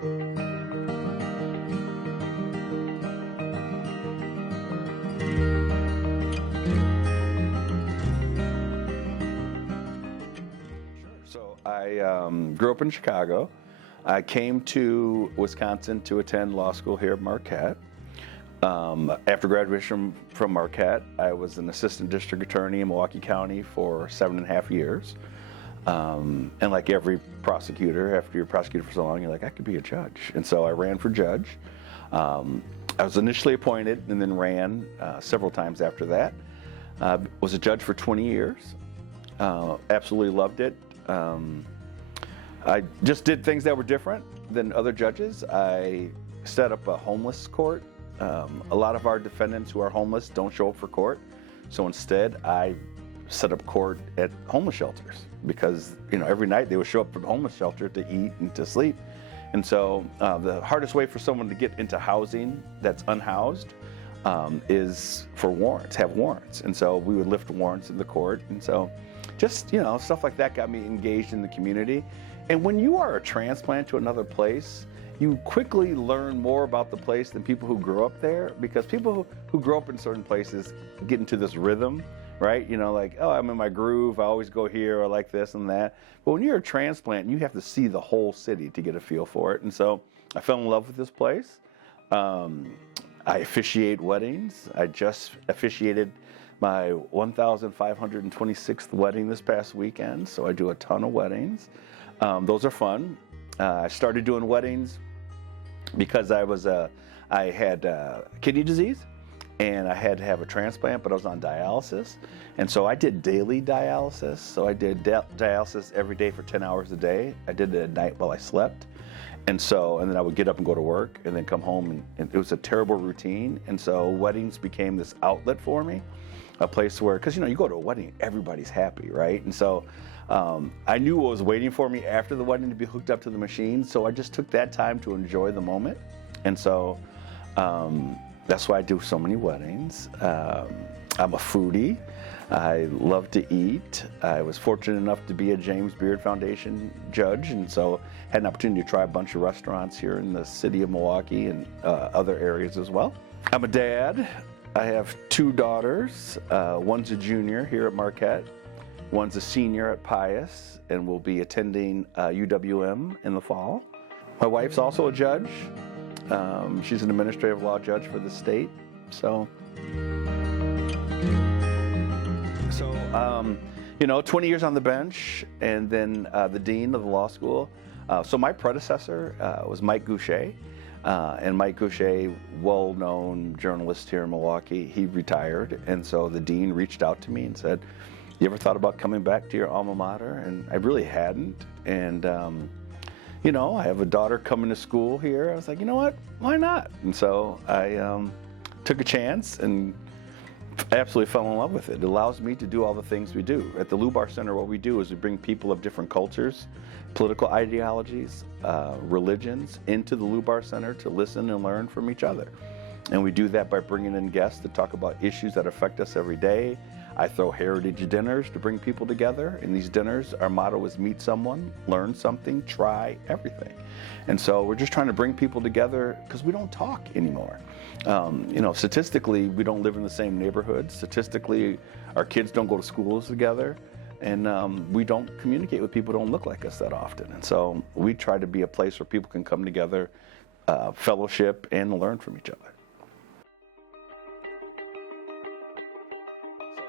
So I grew up in Chicago. I came to Wisconsin to attend law school here at Marquette. After graduation from Marquette, I was an assistant district attorney in Milwaukee County for 7.5 years. And like every prosecutor, after you're a prosecutor for so long, you're like, I could be a judge. And so I ran for judge. I was initially appointed and then ran several times after that. Was a judge for 20 years. Absolutely loved it. I just did things that were different than other judges. I set up a homeless court. A lot of our defendants who are homeless don't show up for court. So instead, I set up court at homeless shelters because, every night they would show up for the homeless shelter to eat and to sleep. And so the hardest way for someone to get into housing that's unhoused is for warrants, have warrants. And so we would lift warrants in the court. And so just, stuff like that got me engaged in the community. And when you are a transplant to another place, you quickly learn more about the place than people who grow up there, because people who grow up in certain places get into this rhythm, right? Like, oh, I'm in my groove, I always go here, I like this and that. But when you're a transplant, you have to see the whole city to get a feel for it. And so I fell in love with this place. I officiate weddings. I just officiated my 1,526th wedding this past weekend, so I do a ton of weddings. Those are fun. I started doing weddings because I had kidney disease, and I had to have a transplant, but I was on dialysis. And so I did daily dialysis. So I did dialysis every day for 10 hours a day. I did it at night while I slept. And then I would get up and go to work and then come home, and it was a terrible routine. And so weddings became this outlet for me, a place where, because you go to a wedding, everybody's happy, right? And so I knew what was waiting for me after the wedding to be hooked up to the machine. So I just took that time to enjoy the moment. And so that's why I do so many weddings. I'm a foodie. I love to eat. I was fortunate enough to be a James Beard Foundation judge, and so had an opportunity to try a bunch of restaurants here in the city of Milwaukee and other areas as well. I'm a dad. I have 2 daughters. One's a junior here at Marquette. One's a senior at Pius and will be attending UWM in the fall. My wife's also a judge. She's an administrative law judge for the state. So 20 years on the bench, and then the dean of the law school. So my predecessor was Mike Goucher, and Mike Goucher, well-known journalist here in Milwaukee, he retired, and so the dean reached out to me and said, "You ever thought about coming back to your alma mater?" And I really hadn't, and I have a daughter coming to school here. I was like, you know what, why not? And so I took a chance and absolutely fell in love with it. It allows me to do all the things we do. At the Lubar Center, what we do is we bring people of different cultures, political ideologies, religions into the Lubar Center to listen and learn from each other. And we do that by bringing in guests to talk about issues that affect us every day. I throw heritage dinners to bring people together. In these dinners, our motto is meet someone, learn something, try everything. And so we're just trying to bring people together because we don't talk anymore. Statistically, we don't live in the same neighborhood. Statistically, our kids don't go to schools together. And we don't communicate with people who don't look like us that often. And so we try to be a place where people can come together, fellowship, and learn from each other.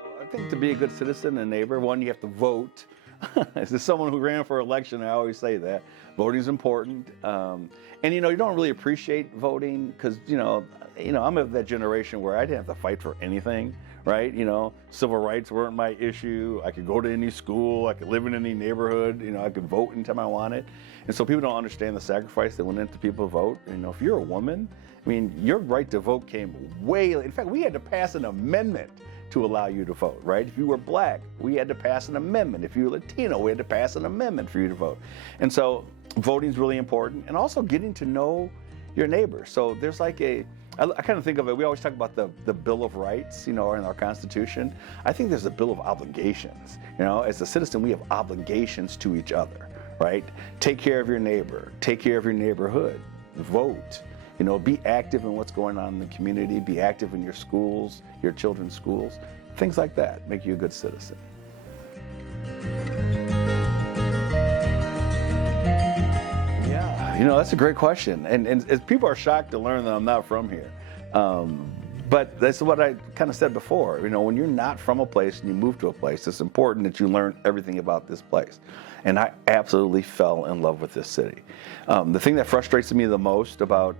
So I think to be a good citizen and neighbor, one, you have to vote. As someone who ran for election, I always say that. Voting is important. And you don't really appreciate voting because, I'm of that generation where I didn't have to fight for anything, right? Civil rights weren't my issue. I could go to any school. I could live in any neighborhood. I could vote anytime I wanted. And so people don't understand the sacrifice that went into people to vote. If you're a woman, your right to vote came way late. In fact, we had to pass an amendment to allow you to vote, right? If you were black, we had to pass an amendment. If you were Latino, we had to pass an amendment for you to vote. And so voting is really important, and also getting to know your neighbor. So there's I kind of think of it, we always talk about the Bill of Rights, in our Constitution. I think there's a Bill of Obligations. As a citizen, we have obligations to each other, right? Take care of your neighbor. Take care of your neighborhood. Vote. Be active in what's going on in the community. Be active in your schools, your children's schools. Things like that make you a good citizen. Yeah, that's a great question. And people are shocked to learn that I'm not from here. But that's what I kind of said before. When you're not from a place and you move to a place, it's important that you learn everything about this place. And I absolutely fell in love with this city. The thing that frustrates me the most about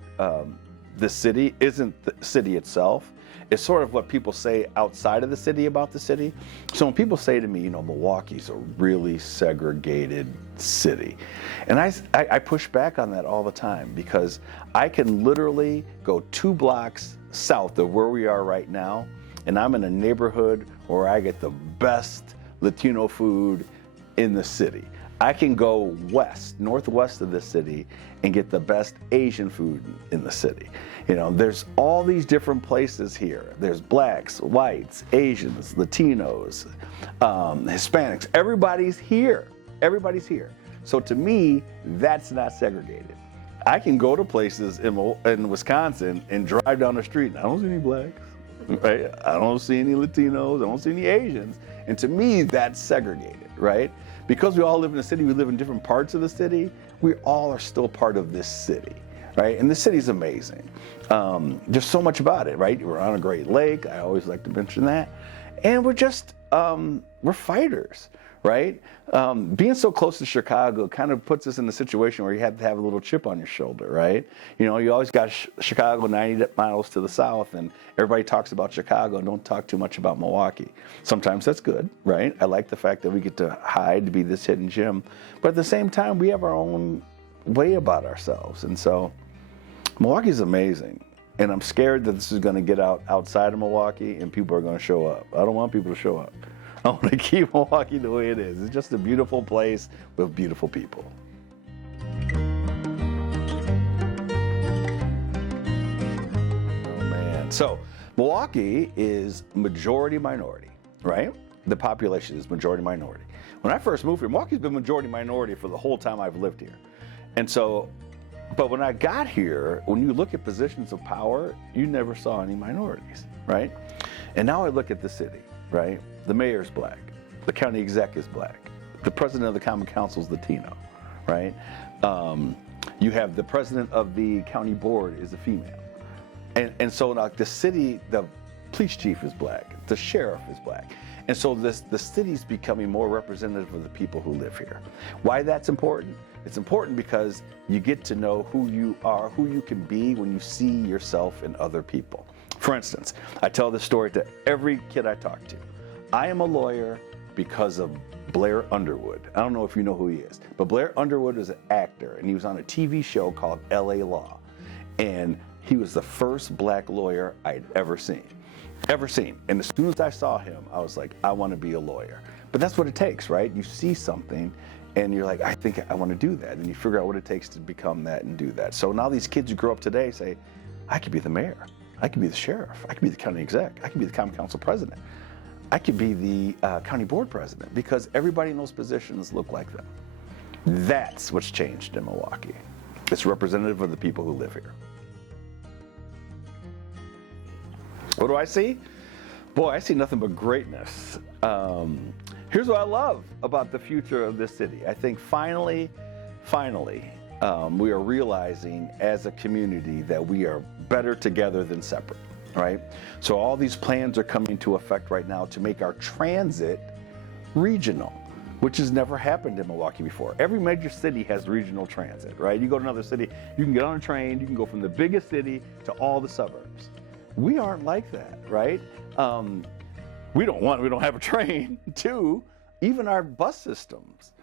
this city isn't the city itself. It's sort of what people say outside of the city about the city. So when people say to me, Milwaukee's a really segregated city. And I push back on that all the time, because I can literally go 2 blocks south of where we are right now, and I'm in a neighborhood where I get the best Latino food in the city. I can go northwest of the city, and get the best Asian food in the city. There's all these different places here. There's blacks, whites, Asians, Latinos, Hispanics. Everybody's here. Everybody's here. So to me, that's not segregated. I can go to places in Wisconsin and drive down the street, and I don't see any blacks, right? I don't see any Latinos, I don't see any Asians. And to me, that's segregated, right? Because we all live in a city, we live in different parts of the city, we all are still part of this city, right? And the city's amazing. There's so much about it, right? We're on a great lake, I always like to mention that. And we're just, we're fighters, right? Being so close to Chicago kind of puts us in a situation where you have to have a little chip on your shoulder, right? You always got Chicago 90 miles to the south, and everybody talks about Chicago and don't talk too much about Milwaukee. Sometimes that's good, right? I like the fact that we get to hide to be this hidden gem, but at the same time, we have our own way about ourselves. And so Milwaukee's amazing. And I'm scared that this is going to get outside of Milwaukee and people are going to show up. I don't want people to show up. I want to keep Milwaukee the way it is. It's just a beautiful place with beautiful people. Oh, man. So Milwaukee is majority minority, right? The population is majority minority. When I first moved here, Milwaukee's been majority minority for the whole time I've lived here. And so, but when I got here, when you look at positions of power, you never saw any minorities, right? And now I look at the city, right? The mayor's black, the county exec is black, the president of the common council is Latino, right? You have the president of the county board is a female. And so now the city, the police chief is black, the sheriff is black. And so the city's becoming more representative of the people who live here. Why that's important? It's important because you get to know who you are, who you can be when you see yourself in other people. For instance, I tell this story to every kid I talk to. I am a lawyer because of Blair Underwood. I don't know if you know who he is, but Blair Underwood is an actor, and he was on a TV show called LA Law. And he was the first black lawyer I'd ever seen. And as soon as I saw him, I was like, I want to be a lawyer. But that's what it takes, right? You see something, and you're like, I think I want to do that. And you figure out what it takes to become that and do that. So now these kids who grow up today say, I could be the mayor. I could be the sheriff. I could be the county exec. I could be the common council president. I could be the county board president, because everybody in those positions look like them. That's what's changed in Milwaukee. It's representative of the people who live here. What do I see? Boy, I see nothing but greatness. Here's what I love about the future of this city. I think finally, we are realizing as a community that we are better together than separate, right? So all these plans are coming into effect right now to make our transit regional, which has never happened in Milwaukee before. Every major city has regional transit, right? You go to another city, you can get on a train, you can go from the biggest city to all the suburbs. We aren't like that, right? We don't have a train. Two, even our bus systems.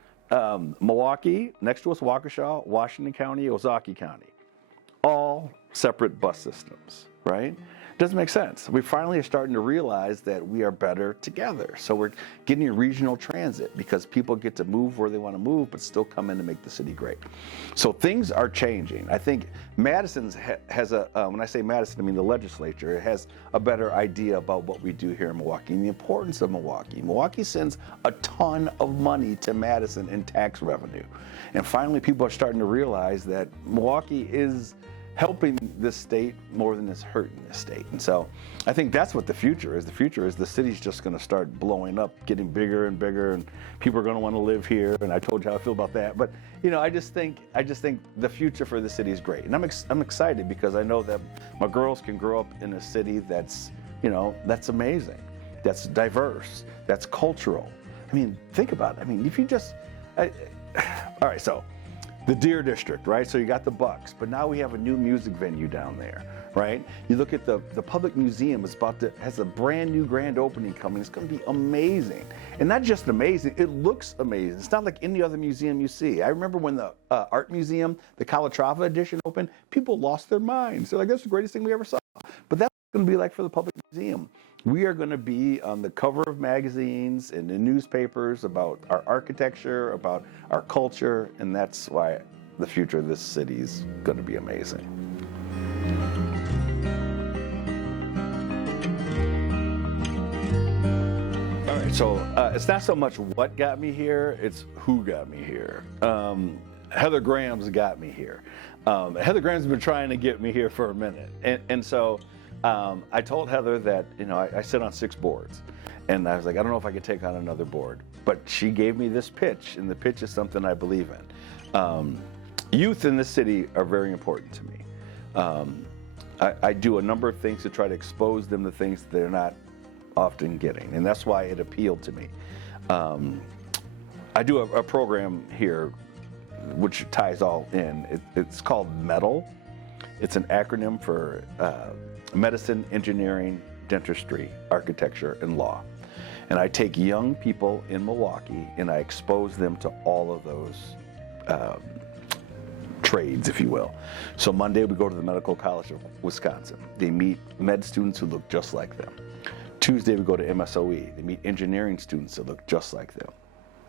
Milwaukee, next to us, Waukesha, Washington County, Ozaukee County. All separate bus systems, right? It doesn't make sense. We finally are starting to realize that we are better together. So we're getting regional transit because people get to move where they want to move, but still come in to make the city great. So things are changing. I think Madison has when I say Madison, I mean the legislature, it has a better idea about what we do here in Milwaukee and the importance of Milwaukee. Milwaukee sends a ton of money to Madison in tax revenue. And finally, people are starting to realize that Milwaukee is helping this state more than it's hurting this state. And so I think that's what the future is. The future is the city's just going to start blowing up, getting bigger and bigger, and people are going to want to live here. And I told you how I feel about that. But I just think the future for the city is great. And I'm excited because I know that my girls can grow up in a city that's that's amazing, that's diverse, that's cultural. I mean, think about it. I mean, if you just all right, so the Deer District, right? So you got the Bucks, but now we have a new music venue down there, right? You look at the public museum has a brand new grand opening coming. It's going to be amazing, and not just amazing. It looks amazing. It's not like any other museum you see. I remember when the art museum, the Calatrava edition opened, people lost their minds. They're like, "That's the greatest thing we ever saw." But that's going to be like for the public museum. We are going to be on the cover of magazines and in newspapers about our architecture, about our culture, and that's why the future of this city is going to be amazing. All right, so it's not so much what got me here, it's who got me here. Heather Graham's got me here. Heather Graham's been trying to get me here for a minute, and so I told Heather that I sit on 6 boards, and I was like, I don't know if I could take on another board, but she gave me this pitch, and the pitch is something I believe in. Youth in this city are very important to me. I do a number of things to try to expose them to things they're not often getting, and that's why it appealed to me. I do a program here which ties all in. It's called MEDAL. It's an acronym for medicine, engineering, dentistry, architecture, and law. And I take young people in Milwaukee and I expose them to all of those trades, if you will. So Monday we go to the Medical College of Wisconsin. They meet med students who look just like them. Tuesday we go to MSOE. They meet engineering students that look just like them.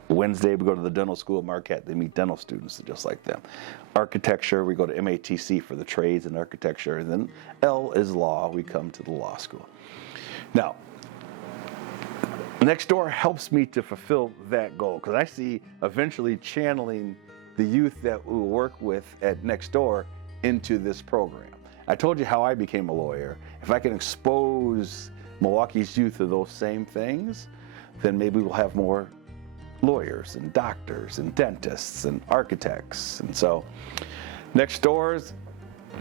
Wednesday, we go to the dental school at Marquette. They meet dental students just like them. Architecture, we go to MATC for the trades and architecture. And then L is law. We come to the law school. Now, Nextdoor helps me to fulfill that goal because I see eventually channeling the youth that we work with at Nextdoor into this program. I told you how I became a lawyer. If I can expose Milwaukee's youth to those same things, then maybe we'll have more lawyers and doctors and dentists and architects. And so Nextdoor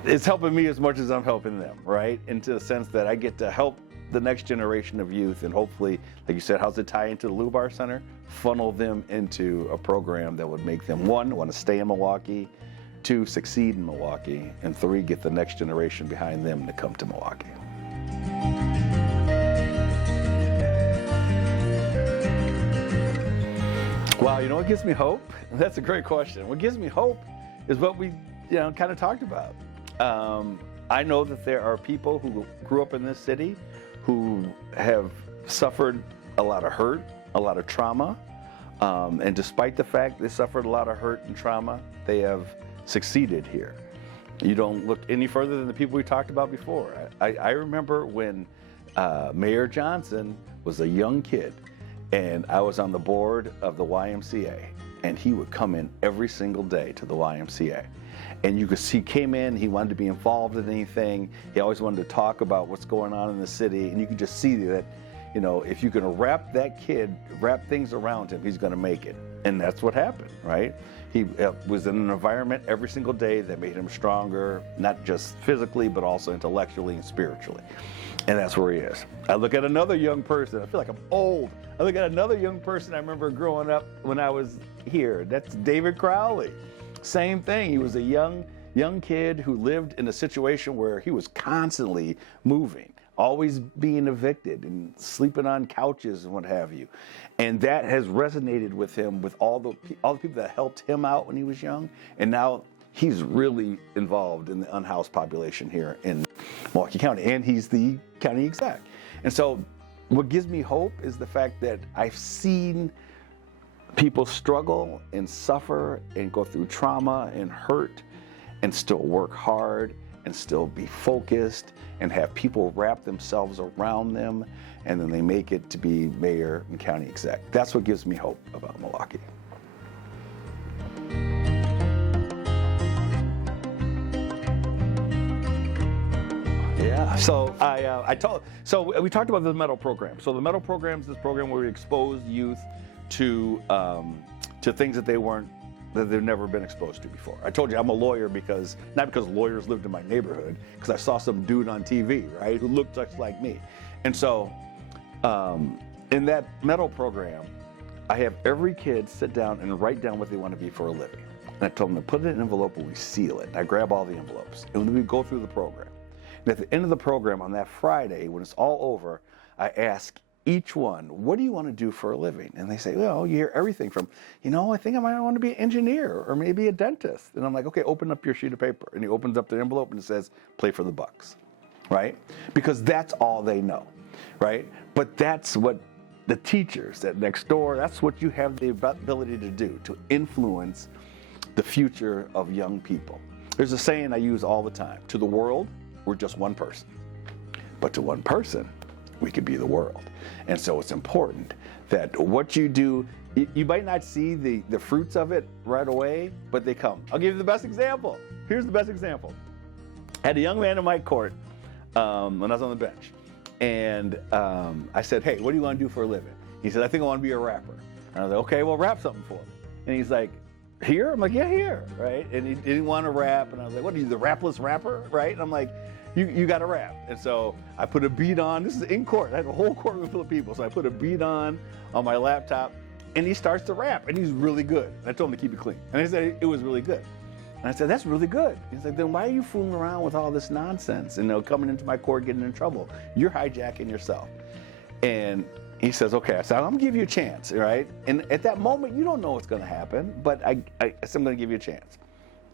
is helping me as much as I'm helping them, right? Into the sense that I get to help the next generation of youth and hopefully, like you said, how's it tie into the Lubar Center? Funnel them into a program that would make them, 1, want to stay in Milwaukee, 2, succeed in Milwaukee, and 3, get the next generation behind them to come to Milwaukee. Wow, what gives me hope? That's a great question. What gives me hope is what we, kind of talked about. I know that there are people who grew up in this city who have suffered a lot of hurt, a lot of trauma, and despite the fact they suffered a lot of hurt and trauma, they have succeeded here. You don't look any further than the people we talked about before. I remember when Mayor Johnson was a young kid, and I was on the board of the YMCA, and he would come in every single day to the YMCA. And you could see, he came in, he wanted to be involved in anything. He always wanted to talk about what's going on in the city. And you could just see that, if you can wrap things around him, he's going to make it. And that's what happened, right? He was in an environment every single day that made him stronger, not just physically, but also intellectually and spiritually. And that's where he is. I look at another young person, I feel like I'm old. I look at another young person I remember growing up when I was here. That's David Crowley. Same thing. He was a young kid who lived in a situation where he was constantly moving, always being evicted and sleeping on couches and what have you. And that has resonated with him, with all the people that helped him out when he was young. And now he's really involved in the unhoused population here in Milwaukee County, and he's the county exec. And so what gives me hope is the fact that I've seen people struggle and suffer and go through trauma and hurt and still work hard and still be focused and have people wrap themselves around them, and then they make it to be mayor and county exec. That's what gives me hope about Milwaukee. Yeah, so we talked about the MEDAL program. So the MEDAL program is this program where we expose youth to things that they've never been exposed to before. I told you I'm a lawyer not because lawyers lived in my neighborhood, because I saw some dude on TV, right, who looked just like me. And so in that MEDAL program, I have every kid sit down and write down what they want to be for a living. And I told them to put it in an envelope and we seal it. I grab all the envelopes and then we go through the program. And at the end of the program on that Friday, when it's all over, I ask each one, what do you want to do for a living? And they say, well, you hear everything from, I think I might want to be an engineer or maybe a dentist. And I'm like, okay, open up your sheet of paper. And he opens up the envelope and it says, play for the Bucks, right? Because that's all they know, right? But that's what the teachers at next door, that's what you have the ability to do, to influence the future of young people. There's a saying I use all the time. To the world, we're just one person. But to one person, we could be the world. And so it's important that what you do, you might not see the fruits of it right away, but they come. I'll give you the best example. Here's the best example. I had a young man in my court when I was on the bench. And I said, hey, what do you want to do for a living? He said, I think I want to be a rapper. And I was like, okay, well, rap something for me. And he's like, here? I'm like, yeah, here, right? And he didn't want to rap. And I was like, what are you, the rapless rapper, right? And I'm like, you got to rap. And so I put a beat on. This is in court. I had a whole courtroom full of people. So I put a beat on my laptop, and he starts to rap, and he's really good. And I told him to keep it clean. And he said it was really good. And I said, that's really good. He's like, then why are you fooling around with all this nonsense and coming into my court getting in trouble? You're hijacking yourself. And he says, okay. I said, I'm going to give you a chance, right? And at that moment, you don't know what's going to happen, but I said, I'm going to give you a chance.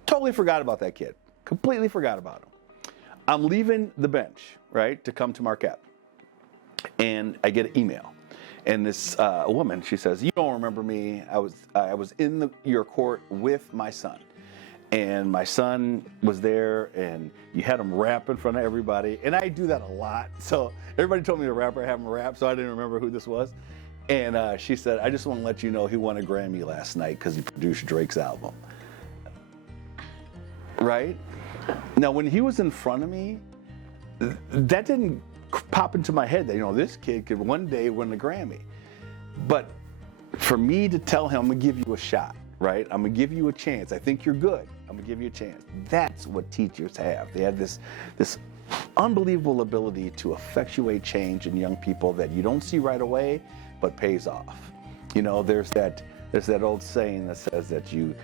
Totally forgot about that kid. Completely forgot about him. I'm leaving the bench, right, to come to Marquette. And I get an email. And this woman, she says, you don't remember me. I was in your court with my son. And my son was there, and you had him rap in front of everybody. And I do that a lot. So everybody told me to rap, I have him rap, so I didn't remember who this was. And she said, I just want to let you know he won a Grammy last night because he produced Drake's album. Right? Now, when he was in front of me, that didn't pop into my head that, this kid could one day win a Grammy. But for me to tell him, I'm going to give you a shot, right? I'm going to give you a chance. I think you're good. I'm going to give you a chance. That's what teachers have. They have this unbelievable ability to effectuate change in young people that you don't see right away, but pays off. There's that old saying that says that you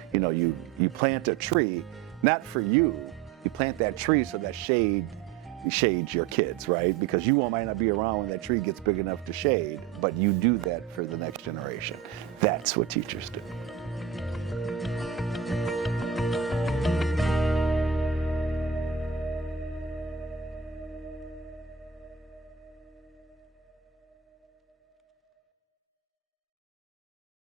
plant a tree, not for you. You plant that tree so that shades your kids, right? Because you might not be around when that tree gets big enough to shade, but you do that for the next generation. That's what teachers do.